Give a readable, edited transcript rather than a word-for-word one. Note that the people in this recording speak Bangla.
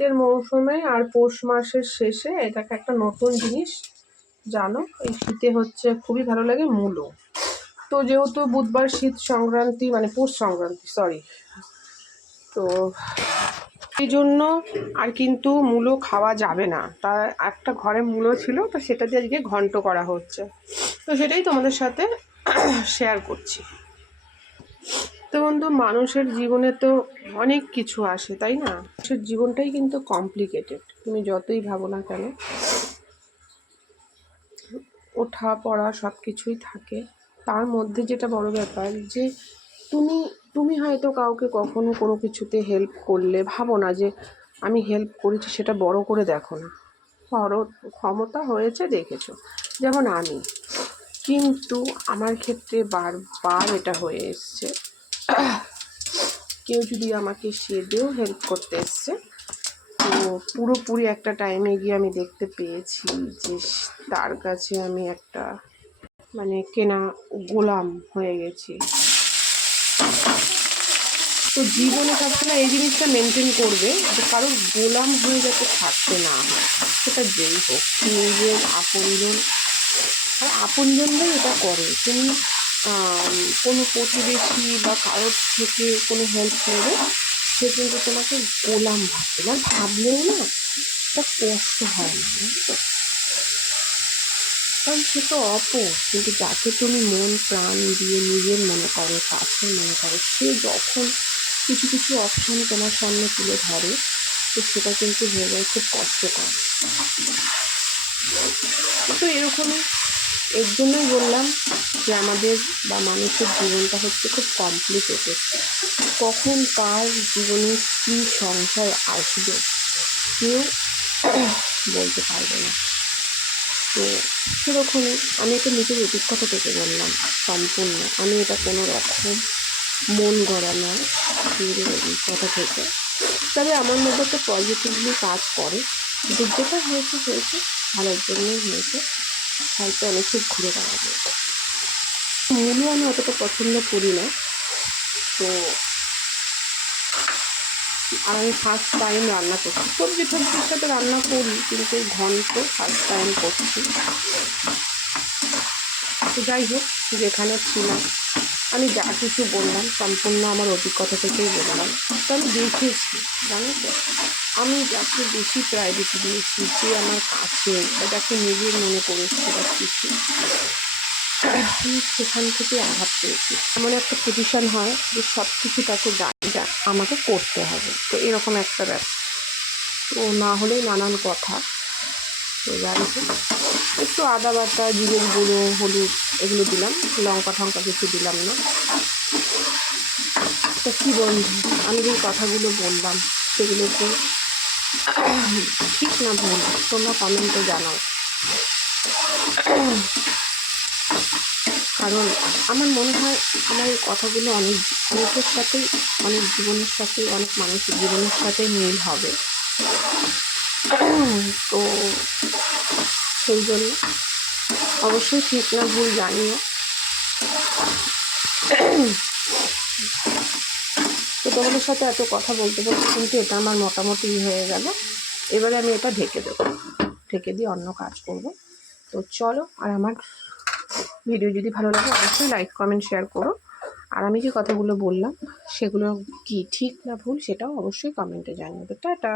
শীতের মৌসুমে আর পৌষ মাসের শেষে এটাকে একটা নতুন জিনিস জানো, এই শীতে হচ্ছে খুবই ভালো লাগে মূলো। তো যেহেতু বুধবার শীত সংক্রান্তি, মানে পৌষ সংক্রান্তি সরি, তো এই জন্য আর কিন্তু মূলো খাওয়া যাবে না। তা একটা ঘরে মূলো ছিল, তো সেটা দিয়ে আজকে ঘন্ট করা হচ্ছে, তো সেটাই তোমাদের সাথে শেয়ার করছি। তো বন্ধু, মানুষের জীবনে তো অনেক কিছু আসে, তাই না? মানুষের জীবনটাই কিন্তু কমপ্লিকেটেড, তুমি যতই ভাবো না কেন। ওঠা পড়া সব কিছুই থাকে, তার মধ্যে যেটা বড় ব্যাপার যে তুমি হয়তো কাউকে কখনো কোনো কিছুতে হেল্প করলে ভাবো না যে আমি হেল্প করেছি, সেটা বড় করে দেখো না। বড় ক্ষমতা হয়েছে দেখেছো, যেমন আমি। কিন্তু আমার ক্ষেত্রে বারবার এটা হয়ে এসছে, কেউ যদি আমাকে সেদেও হেল্প করতে এসছে, তো পুরোপুরি একটা টাইমে গিয়ে আমি দেখতে পেয়েছি যে তার কাছে আমি একটা মানে কেনা গোলাম হয়ে গেছি। তো জীবনে সবসময় এই জিনিসটা মেনটেন করবে যে কারোর গোলাম হয়ে যাতে থাকতে না হয়, সেটা যেই হোক, নিজের আপনজন। আর আপনজনরাই এটা করে। তুমি কোনো প্রতিবেশী বা কারোর থেকে কোনো হেল্প নেবে, সে কিন্তু তোমাকে গোলাম ভাববে না, ভাবলেও না এটা কষ্ট হয় না, বুঝতো? কারণ সে তো অপর, কিন্তু যাকে তুমি মন প্রাণ দিয়ে নিজের মনে করো, কাছের মনে করো, সে যখন কিছু কিছু অপশন তোমার সামনে তুলে ধরে, তো সেটা কিন্তু হয়ে যায় খুব কষ্টকর। তো এরকমই, এর জন্যই বললাম যে আমাদের বা মানুষের জীবনটা হচ্ছে খুব কমপ্লিকেটেড। কখন কার জীবনে কী সংশয় আসবে কেউ বলতে পারবে না। তো সেরকমই আমি এটা নিজের অভিজ্ঞতা থেকে বললাম সম্পূর্ণ, আমি এটা কোনো রকম মন গড়া নয়, নিজের অভিজ্ঞতা থেকে। তবে আমার মধ্যে তো পজিটিভলি কাজ করে, কিন্তু যেটা হয়েছে হয়েছে, ভালোর জন্যই হয়েছে, হয়তো অনেক খুব ঘুরে বেড়াবে। মূলো আমি অতটা পছন্দ করি না। তো আর আমি ফার্স্ট টাইম রান্না করছি, সবজি টবজির সাথে রান্না করি, কিন্তু ঘন্ট ফার্স্ট টাইম করছি। তো যাই হোক, যেখানে ছিলাম আমি যা কিছু বললাম সম্পূর্ণ আমার অভিজ্ঞতা থেকেই বললাম। তো আমি দেখেছি, জানো তো, আমি যাকে বেশি প্রায়োরিটি দিয়েছি, যে আমার কাছে বা যাকে নিজের মনে করেছি বা কিছু, আমি সেখান থেকে আঘাত পেয়েছি। এমন একটা পজিশন হয় যে সব কিছু তাকে যা আমাকে করতে হবে, তো এরকম একটা ব্যাপার। তো না হলেই নানান কথা। তো যাই হোক, একটু আদা বাটা, জিরের গুঁড়ো, হলুদ এগুলো দিলাম, লঙ্কা টঙ্কা কিছু দিলাম না। তো কী বন্ধু, আমি যে কথাগুলো বললাম সেগুলো তো ঠিক না ভুল, তোমরা কমেন্টে জানাও। কারণ আমার মনে হয় আমার এই কথাগুলো অনেকের সাথেই, অনেক জীবনের সাথেই, অনেক মানুষের জীবনের সাথেই মিল হবে। তো সেই জন্য অবশ্যই ঠিক না ভুল জানিও। তো তোমাদের সাথে এত কথা বলতে বলতে কিন্তু এটা আমার মোটামুটি হয়ে গেল। এবারে আমি এটা ঢেকে দেবো, ঢেকে দিয়ে অন্য কাজ করব। তো চলো, আর আমার ভিডিও যদি ভালো লাগে অবশ্যই লাইক কমেন্ট শেয়ার করো। আর আমি যে কথাগুলো বললাম সেগুলো কি ঠিক না ভুল, সেটাও অবশ্যই কমেন্টে জানিও। টাটা।